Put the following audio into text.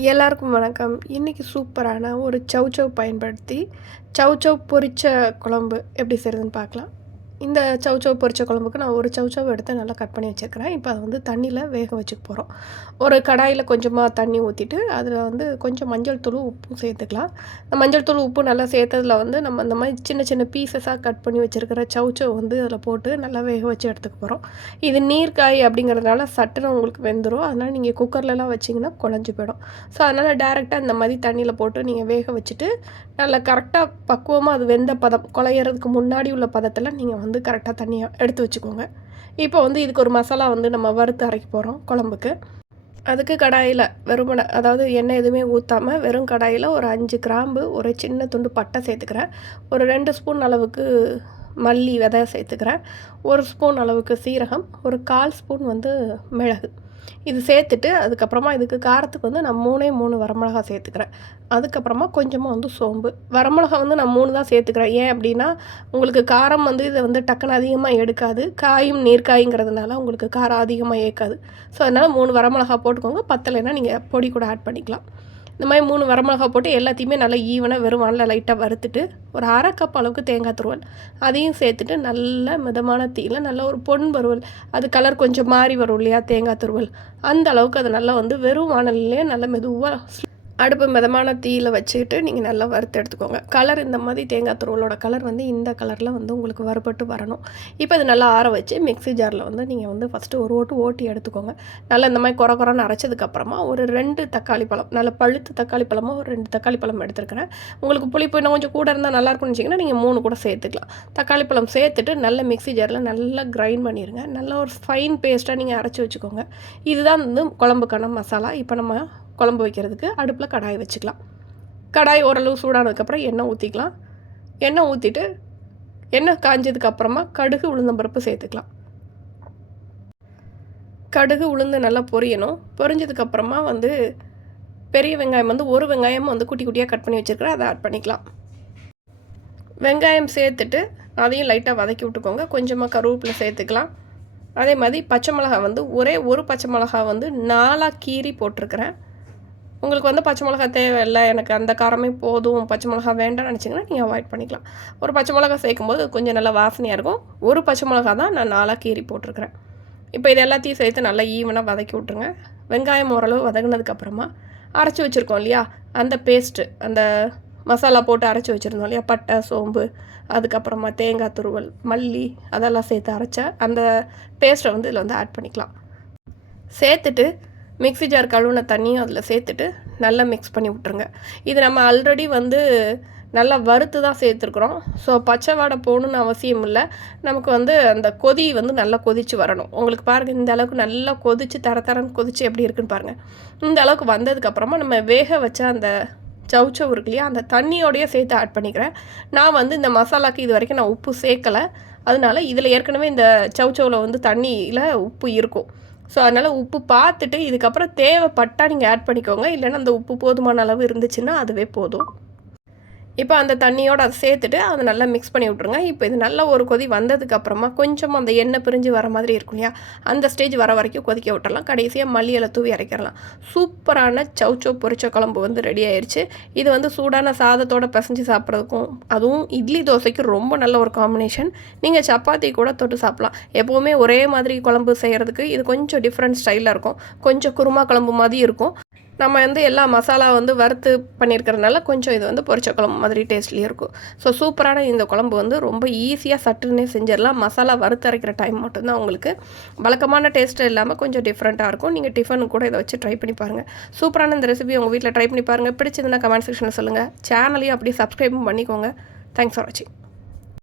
எல்லாருக்கும் வணக்கம். இன்றைக்கி சூப்பரான ஒரு சவ் சவ் பயன்படுத்தி சவ் சவ் பொரித்த குழம்பு எப்படி செய்கிறதுன்னு பார்க்கலாம். இந்த சவ் சவ் பொரிச்ச குழம்புக்கு நான் ஒரு சவ் சவ் எடுத்து நல்லா கட் பண்ணி வச்சுருக்கிறேன். இப்போ அதை வந்து தண்ணியில் வேக வச்சுக்க போகிறோம் ஒரு கடாயில் கொஞ்சமாக தண்ணி ஊற்றிட்டு அதில் வந்து கொஞ்சம் மஞ்சள் தூள் உப்பும் சேர்த்துக்கலாம். இந்த மஞ்சள் தூள் உப்பு நல்லா சேர்த்ததில் வந்து நம்ம இந்த மாதிரி சின்ன சின்ன பீசஸாக கட் பண்ணி வச்சுருக்கிற சவ் சவ் வந்து அதில் போட்டு நல்லா வேக வச்சு எடுத்துக்க போகிறோம் இது நீர்க்காய் அப்படிங்கிறதுனால சட்டுன்னு உங்களுக்கு வெந்துடும் அதனால் நீங்கள் குக்கர்லலாம் வச்சிங்கன்னா குழஞ்சி போயிடும். ஸோ அதனால் டேரெக்டாக இந்த மாதிரி தண்ணியில் போட்டு நீங்கள் வேக வச்சுட்டு நல்லா கரெக்டாக பக்குவமாக அது வெந்த பதம் குழையிறதுக்கு முன்னாடி உள்ள பதத்தில் நீங்கள் வந்து வந்து கரெக்டாக தண்ணியை எடுத்து வச்சுக்கோங்க. இப்போ வந்து இதுக்கு ஒரு மசாலா வந்து நம்ம வறுத்து அரைக்க போகிறோம் குழம்புக்கு. அதுக்கு கடாயில் வெறுமனை அதாவது எண்ணெய் எதுவுமே ஊற்றாமல் வெறும் கடாயில் ஒரு அஞ்சு கிராம்பு ஒரு சின்ன துண்டு பட்டை சேர்த்துக்கிறேன். ஒரு ரெண்டு ஸ்பூன் அளவுக்கு மல்லி விதை சேர்த்துக்கிறேன். ஒரு ஸ்பூன் அளவுக்கு சீரகம் ஒரு கால் ஸ்பூன் வந்து மிளகு. இது சேர்த்துட்டு அதுக்கப்புறமா இதுக்கு காரத்துக்கு வந்து நான் மூணே மூணு வரமிளகா சேர்த்துக்கிறேன். அதுக்கப்புறமா கொஞ்சமாக வந்து சோம்பு. வரமிளகா வந்து நான் மூணு தான் சேர்த்துக்கிறேன். ஏன் அப்படின்னா உங்களுக்கு காரம் வந்து இதை வந்து டக்குன்னு அதிகமாக எடுக்காது. காயும் நீர்க்காய்ங்கிறதுனால உங்களுக்கு காரம் அதிகமாக ஏற்காது. ஸோ அதனால் மூணு வரமிளகா போட்டுக்கோங்க. பத்தலைன்னா நீங்கள் பொடி கூட ஆட் பண்ணிக்கலாம். இந்த மாதிரி மூணு வரமிளகா போட்டு எல்லாத்தையுமே நல்லா ஈவனாக வெறும் வானில் லைட்டாக வறுத்துட்டு ஒரு அரை கப் அளவுக்கு தேங்காய் துருவல். அதையும் சேர்த்துட்டு நல்ல மிதமான தீயில் நல்ல ஒரு பொன் வறுவல். அது கலர் கொஞ்சம் மாறி வரும் இல்லையா தேங்காய் துருவல். அந்த அளவுக்கு அது நல்லா வந்து வெறும் வானல்லையே நல்லா மெதுவாக அடுப்பு மிதமான தீயில் வச்சுக்கிட்டு நீங்கள் நல்லா வறுத்து எடுத்துக்கோங்க. கலர் இந்த மாதிரி தேங்காய் துருவலோட கலர் வந்து இந்த கலரில் வந்து உங்களுக்கு வறுபட்டு வரணும். இப்போ இது நல்லா ஆற வச்சு மிக்ஸி ஜாரில் வந்து நீங்கள் வந்து ஃபஸ்ட்டு ஒரு ஓட்டு ஓட்டி எடுத்துக்கோங்க. நல்லா இந்த மாதிரி குறை குறைன்னு அரைச்சதுக்கப்புறமா ஒரு ரெண்டு தக்காளி பழம் நல்ல பழுத்து தக்காளி பழமாக ஒரு ரெண்டு தக்காளி பழம் எடுத்துருக்கிறேன். உங்களுக்கு புளிப்பு இன்னும் கொஞ்சம் கூட இருந்தால் நல்லா இருக்கும்னு வச்சிங்கன்னா நீங்கள் மூணு கூட சேர்த்துக்கலாம். தக்காளி பழம் சேர்த்துட்டு நல்ல மிக்ஸி ஜாரில் நல்லா கிரைண்ட் பண்ணிடுங்க நல்ல ஒரு ஃபைன் பேஸ்ட்டாக நீங்கள் அரைச்சி வச்சுக்கோங்க. இதுதான் வந்து குழம்புக்கான மசாலா. இப்போ நம்ம குழம்பு வைக்கிறதுக்கு அடுப்பில் கடாய் வச்சுக்கலாம். கடாய் ஓரளவு சூடானதுக்கப்புறம் எண்ணெய் ஊற்றிக்கலாம் எண்ணெய் ஊற்றிட்டு எண்ணெய் காஞ்சதுக்கு அப்புறமா கடுகு உளுந்தம்பருப்பு சேர்த்துக்கலாம். கடுகு உளுந்து நல்லா பொரியணும். பொரிஞ்சதுக்கப்புறமா வந்து பெரிய வெங்காயம் வந்து ஒரு வெங்காயம் வந்து குட்டி குட்டியாக கட் பண்ணி வச்சுருக்கிறேன். அதை ஆட் பண்ணிக்கலாம். வெங்காயம் சேர்த்துட்டு அதையும் லைட்டாக வதக்கி விட்டுக்கோங்க. கொஞ்சமாக கருவேப்பிலை சேர்த்துக்கலாம். அதே மாதிரி பச்சை மிளகா வந்து ஒரே ஒரு பச்சை மிளகா வந்து நாலாக கீரி போட்டிருக்கிறேன். உங்களுக்கு வந்து பச்சை மிளகா தேவையில்லை எனக்கு அந்த காரமே போதும் பச்சை மிளகா வேண்டாம்னு நினச்சிங்கன்னா நீங்கள் அவாய்ட் பண்ணிக்கலாம். ஒரு பச்சை மிளகா சேர்க்கும்போது கொஞ்சம் நல்லா வாசனையாக இருக்கும். ஒரு பச்சை மிளகா தான் நான் நாலாக கீறி போட்டிருக்கிறேன். இப்போ இது எல்லாத்தையும் சேர்த்து நல்லா ஈவனாக வதக்கி விட்ருங்க வெங்காயம் ஓரளவு வதங்கினதுக்கப்புறமா அரைச்சி வச்சுருக்கோம் இல்லையா? அந்த பேஸ்ட்டு அந்த மசாலா போட்டு அரைச்சி வச்சுருந்தோம் இல்லையா? பட்டை சோம்பு அதுக்கப்புறமா தேங்காய் துருவல் மல்லி அதெல்லாம் சேர்த்து அரைச்ச அந்த பேஸ்ட்டை வந்து இதில் வந்து ஆட் பண்ணிக்கலாம். சேர்த்துட்டு மிக்ஸி ஜார் கழுவுன தண்ணியும் அதில் சேர்த்துட்டு நல்லா மிக்ஸ் பண்ணி விட்ருங்க இது நம்ம ஆல்ரெடி வந்து நல்லா வறுத்து தான் சேர்த்துருக்குறோம். ஸோ பச்சை வாடை போகணுன்னு அவசியம் இல்லை. நமக்கு வந்து அந்த கொதி வந்து நல்லா கொதித்து வரணும். உங்களுக்கு பாருங்கள் இந்த அளவுக்கு நல்லா கொதித்து தர தரன்னு கொதித்து எப்படி இருக்குன்னு பாருங்கள் இந்த அளவுக்கு வந்ததுக்கப்புறமா நம்ம வேக வச்ச அந்த சவுச்சவு இருக்கு இல்லையா அந்த தண்ணியோடையே சேர்த்து ஆட் பண்ணிக்கிறேன். நான் வந்து இந்த மசாலாக்கு இது வரைக்கும் நான் உப்பு சேர்க்கலை. அதனால இதில் ஏற்கனவே இந்த சவுச்சவில் வந்து தண்ணியில் உப்பு இருக்கும். ஸோ அதனால் உப்பு பார்த்துட்டு இதுக்கப்புறம் தேவைப்பட்டால் நீங்கள் ஆட் பண்ணிக்கோங்க. இல்லைன்னா அந்த உப்பு போதுமான அளவு இருந்துச்சுன்னா அதுவே போதும். இப்போ அந்த தண்ணியோடு அதை சேர்த்துட்டு அதை நல்லா மிக்ஸ் பண்ணி விட்ருங்க இப்போ இது நல்லா ஒரு கொதி வந்ததுக்கப்புறமா கொஞ்சம் அந்த எண்ணெய் பிரிஞ்சு வர மாதிரி இருக்கும் இல்லையா? அந்த ஸ்டேஜ் வர வரைக்கும் கொதிக்க விட்டுறலாம். கடைசியாக மல்லியில் தூவி இறக்கிடலாம் சூப்பரான சவுச்சோ பொரிச்ச குழம்பு வந்து ரெடி ஆயிடுச்சு இது வந்து சூடான சாதத்தோடு பிசைஞ்சு சாப்பிட்றதுக்கும் அதுவும் இட்லி தோசைக்கு ரொம்ப நல்ல ஒரு காம்பினேஷன் நீங்கள் சப்பாத்தி கூட தொட்டு சாப்பிட்லாம். எப்போவுமே ஒரே மாதிரி குழம்பு செய்கிறதுக்கு இது கொஞ்சம் டிஃப்ரெண்ட் ஸ்டைலில் இருக்கும். கொஞ்சம் குருமா குழம்பு மாதிரி இருக்கும். நம்ம வந்து எல்லா மசாலா வந்து வறுத்து பண்ணியிருக்கிறதுனால கொஞ்சம் இது வந்து பொரிச்ச குழம்பு மாதிரி டேஸ்ட்லேயும் இருக்கும். ஸோ சூப்பரான இந்த குழம்பு வந்து ரொம்ப ஈஸியாக சட்டுன்னே செஞ்சிடலாம். மசாலா வறுத்து அரைக்கிற டைம் மட்டும்தான் உங்களுக்கு வழக்கமான டேஸ்ட் இல்லாமல் கொஞ்சம் டிஃப்ரெண்ட்டாக இருக்கும். நீங்கள் டிஃபனுக்கு கூட இதை வச்சு ட்ரை பண்ணி பாருங்கள் சூப்பரான இந்த ரெசிபி உங்கள் வீட்டில் ட்ரை பண்ணி பாருங்கள் பிடிச்சதுன்னா கமெண்ட் செக்ஷனில் சொல்லுங்கள் சேனலையும் அப்படியே சப்ஸ்கிரைபும் பண்ணிக்கோங்க. தேங்க்ஸ் ஃபார் வாட்சிங்